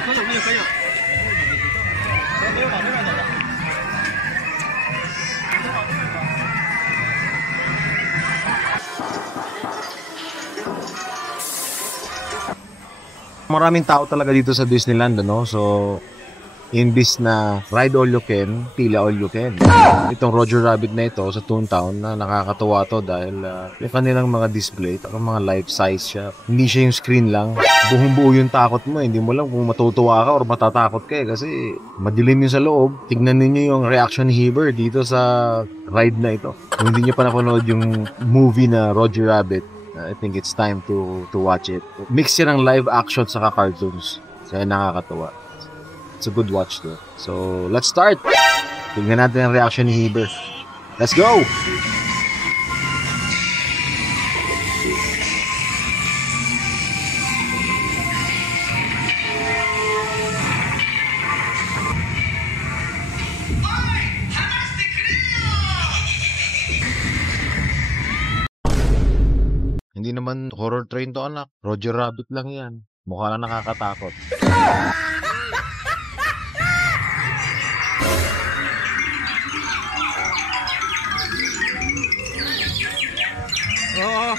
可以。Maraming tao talaga dito sa Disneyland, no? So, imbis na ride all you can, pila all you can. Itong Roger Rabbit na ito sa Toontown na nakakatuwa to dahil yung kanilang mga display, mga life size siya. Hindi siya yung screen lang. Buong-buo yung takot mo. Hindi mo lang kung matutuwa ka or matatakot ka kasi madilim yung sa loob. Tignan ninyo yung reaction ni Heber dito sa ride na ito. Kung hindi nyo pa napanood yung movie na Roger Rabbit, I think it's time to watch it. Mix siya ng live action saka cartoons. Kaya nakakatuwa. It's a good watch though. So, let's start! Tingnan natin ang reaction ni Heber. Let's go! Hindi naman horror train to, anak. Roger Rabbit lang yan. Mukha na nakakatakot. Oh.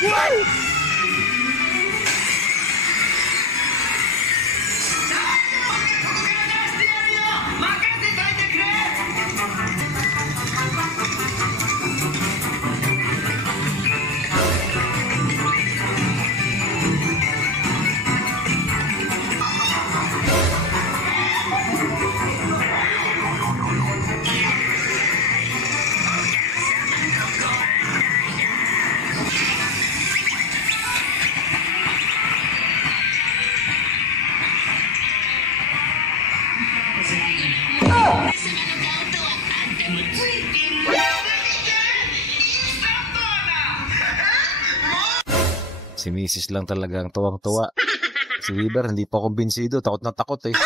Wow! Si Mrs. lang talagang tuwang-tuwa. Si Weaver, hindi pa kumbinsido. Takot na takot eh.